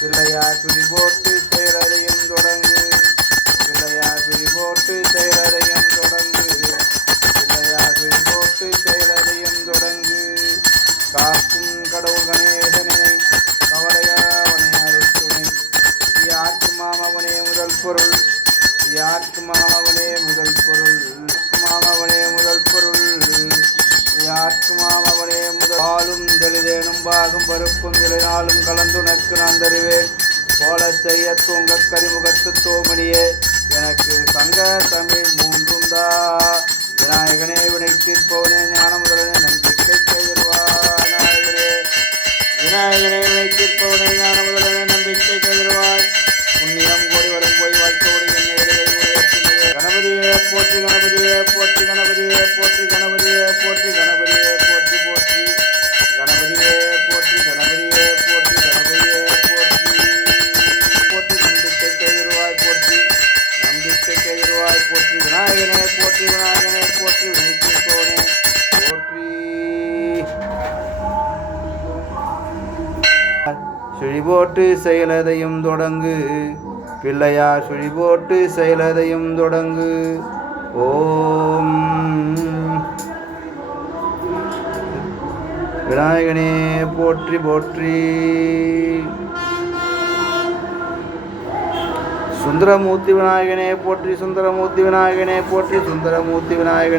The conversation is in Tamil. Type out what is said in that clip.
பிள்ளையா சுழி போட்டு செயலதையும் தொடங்கு. பிள்ளையா சுழி போட்டு செயலதையும் தொடங்கு. பிள்ளையா சுழி போட்டு செயலதையும் தொடங்கு. காக்கும் கடவுள் கணேசனினை கவலையாவனை அருட்டுணை யாருக்கு மாமவனே முதல் பொருள். யாருக்கு மாமவனே முதல் பொருள். பாலும் தெளிதேனும் பாகும் பருப்பும் இலைநாளும் கலந்துனக்கு நான் தருவேன் போல செய்ய தூங்க கரிமுகத்து தோமணியே. எனக்கு சங்க தமிழ் மூன்றும் தா. விநாயகனே வினை தீர்ப்பவனே ஞான முதலனே நம்பிக்கை செய்திருவா விநாயகனே விநாயகனே வினை தீர்ப்பவனே ஞான முதலனே விநாயகனே போற்றி விநாயகனே போற்றி வினை தீர்ப்பவனே போற்றி. சுழி போட்டு செயலதையும் தொடங்கு. பிள்ளையா சுழி போட்டு செயலதையும் தொடங்கு. ஓம். விநாயகனே போற்றி போற்றி. சுந்தரமூர்த்தி விநாயகனே போற்றி சுந்தரமூர்த்தி விநாயகனே போற்றி சுந்தரமூர்த்தி விநாயகனே